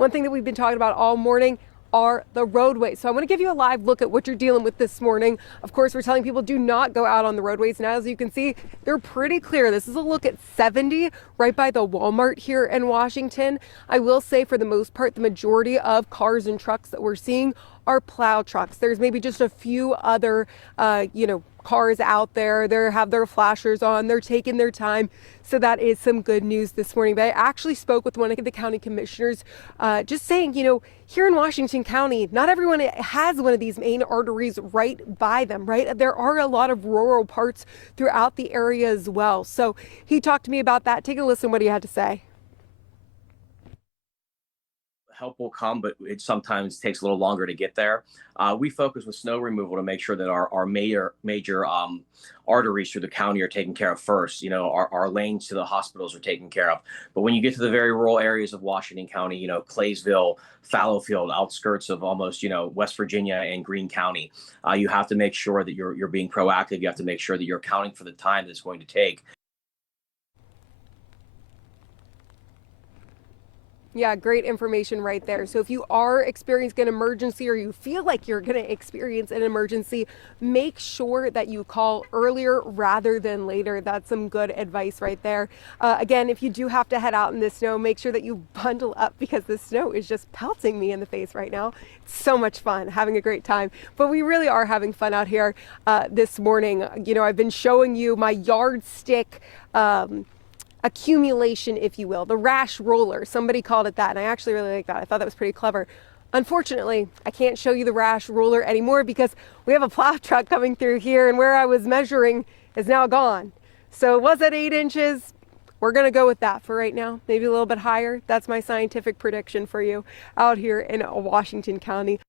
one thing that we've been talking about all morning are the roadways. So I want to give you a live look at what you're dealing with this morning. Of course, we're telling people do not go out on the roadways. Now, as you can see, they're pretty clear. This is a look at 70 right by the Walmart here in Washington. I will say for the most part, the majority of cars and trucks that we're seeing are plow trucks. There's maybe just a few other, cars out there. They have their flashers on. They're taking their time. So that is some good news this morning. But I actually spoke with one of the county commissioners just saying, here in Washington County, not everyone has one of these main arteries right by them, right? There are a lot of rural parts throughout the area as well. So he talked to me about that. Take a listen what he had to say. Help will come, but it sometimes takes a little longer to get there. We focus with snow removal to make sure that our major arteries through the county are taken care of first. Our lanes to the hospitals are taken care of. But when you get to the very rural areas of Washington County, Claysville, Fallowfield, outskirts of almost, West Virginia and Greene County, you have to make sure that you're being proactive. You have to make sure that you're accounting for the time that it's going to take. Yeah, great information right there. So if you are experiencing an emergency or you feel like you're going to experience an emergency, make sure that you call earlier rather than later. That's some good advice right there. Again, if you do have to head out in the snow, make sure that you bundle up because the snow is just pelting me in the face right now. It's so much fun, having a great time. But we really are having fun out here this morning. I've been showing you my yardstick accumulation, if you will, the rash roller. Somebody called it that, and I actually really like that. I thought that was pretty clever. Unfortunately, I can't show you the rash roller anymore because we have a plow truck coming through here, and where I was measuring is now gone. So it was at 8 inches. We're going to go with that for right now, maybe a little bit higher. That's my scientific prediction for you out here in Washington County.